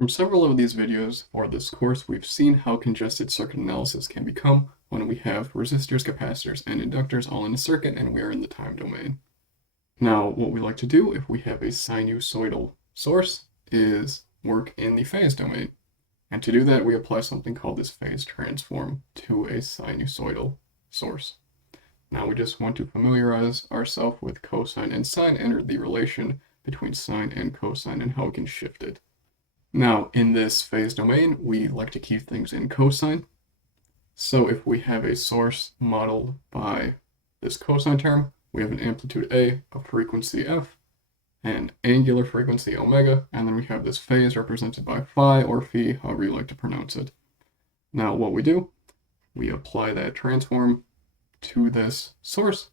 From several of these videos for this course, we've seen how congested circuit analysis can become when we have resistors, capacitors, and inductors all in a circuit and we are in the time domain. Now, what we like to do if we have a sinusoidal source is work in the phase domain. And to do that, we apply something called this phase transform to a sinusoidal source. Now we just want to familiarize ourselves with cosine and sine and the relation between sine and cosine and how we can shift it. Now, in this phase domain, we like to keep things in cosine. So if we have a source modeled by this cosine term, we have an amplitude A, a frequency F, an angular frequency omega, and then we have this phase represented by phi or phi, however you like to pronounce it. Now what we do, we apply that transform to this source,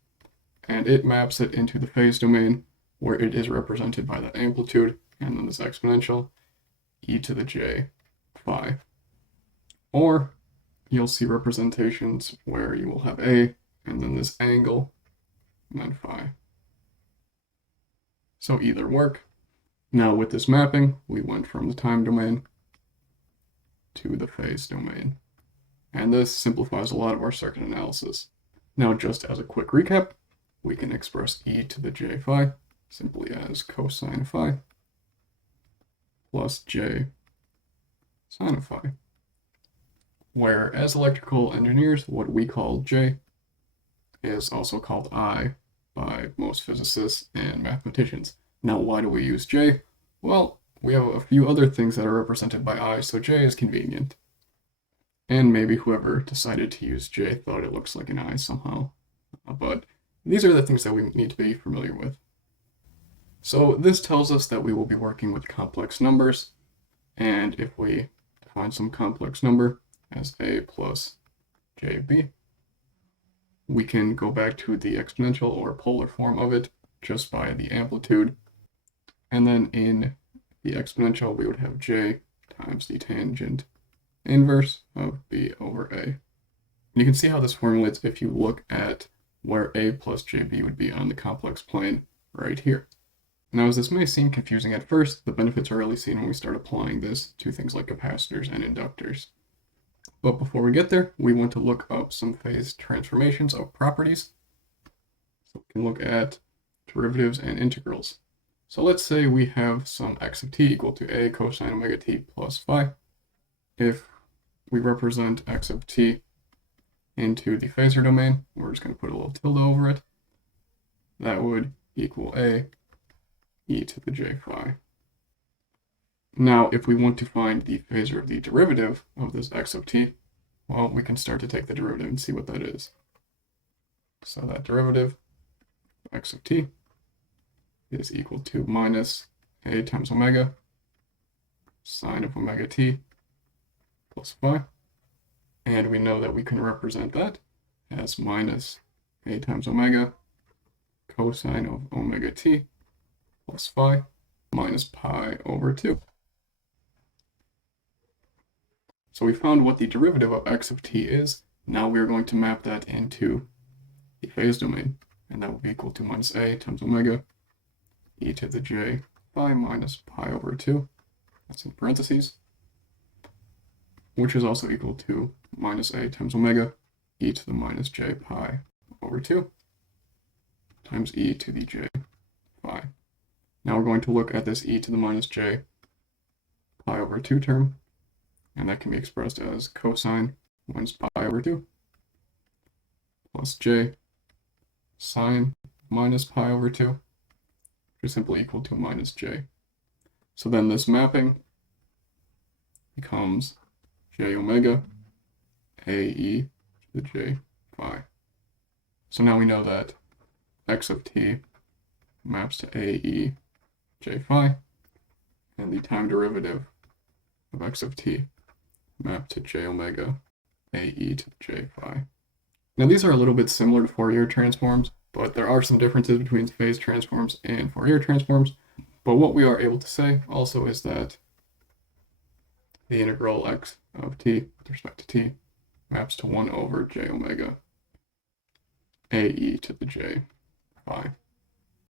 and it maps it into the phase domain where it is represented by that amplitude, and then this exponential, e to the j phi. Or you'll see representations where you will have a, and then this angle, and then phi. So either work. Now with this mapping, we went from the time domain to the phase domain. And this simplifies a lot of our circuit analysis. Now just as a quick recap, we can express e to the j phi simply as cosine phi plus j sine phi, where as electrical engineers, what we call j is also called I by most physicists and mathematicians. Now, why do we use j? Well, we have a few other things that are represented by I, so j is convenient. And maybe whoever decided to use j thought it looks like an I somehow. But these are the things that we need to be familiar with. So this tells us that we will be working with complex numbers, and if we define some complex number as a plus jb, we can go back to the exponential or polar form of it just by the amplitude, and then in the exponential we would have j times the tangent inverse of b over a. And you can see how this formulates if you look at where a plus jb would be on the complex plane right here. Now, as this may seem confusing at first, the benefits are really seen when we start applying this to things like capacitors and inductors. But before we get there, we want to look up some phase transformations of properties. So we can look at derivatives and integrals. So let's say we have some x of t equal to a cosine omega t plus phi. If we represent x of t into the phasor domain, we're just going to put a little tilde over it. That would equal a e to the j phi. Now, if we want to find the phasor of the derivative of this x of t, well, we can start to take the derivative and see what that is. So that derivative of x of t is equal to minus a times omega sine of omega t plus phi. And we know that we can represent that as minus a times omega cosine of omega t plus phi minus pi over 2. So we found what the derivative of x of t is. Now we are going to map that into the phase domain, and that will be equal to minus a times omega e to the j phi minus pi over 2. That's in parentheses, which is also equal to minus a times omega e to the minus j pi over 2 times e to the j phi. Now we're going to look at this e to the minus j pi over 2 term, and that can be expressed as cosine minus pi over 2 plus j sine minus pi over 2, which is simply equal to minus j. So then this mapping becomes j omega a e to the j phi. So now we know that x of t maps to a e j phi, and the time derivative of x of t mapped to j omega a e to the j phi. Now these are a little bit similar to Fourier transforms, but there are some differences between phase transforms and Fourier transforms. But what we are able to say also is that the integral x of t with respect to t maps to 1 over j omega a e to the j phi.